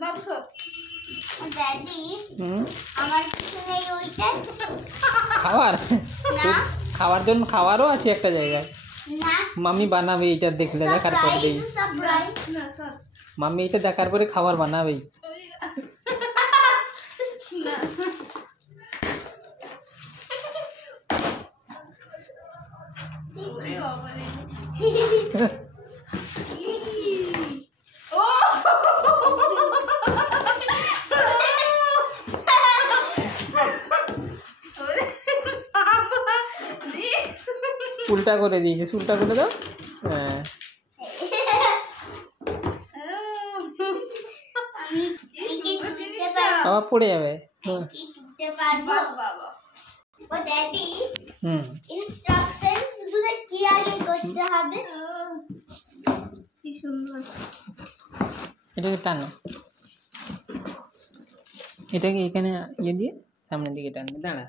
বাবু সব ড্যাডি আমার কিছু নেই ওইটা খাবার না খাওয়ার জন্য খাওয়ারও আছে একটা জায়গায় না মাম্মি বানাবে এটা দেখলে দেখার পরে দেই সারপ্রাইজ না সব মাম্মি এটা দেখার পরে খাবার বানাবেই না ও উল্টা করে দিয়েছে উল্টা করে দাও হ্যাঁ আমি কি দিতে পারবো আবার পড়ে যাবে কি দিতে পারবো বাবা ও ড্যাডি হুম ইনস্ট্রাকশনস গুলো কি আগে করতে হবে কি সুন্দর এটাকে টানো এটাকে এখানে ইয়ে দিয়ে সামনের দিকে টানবে দাঁড়া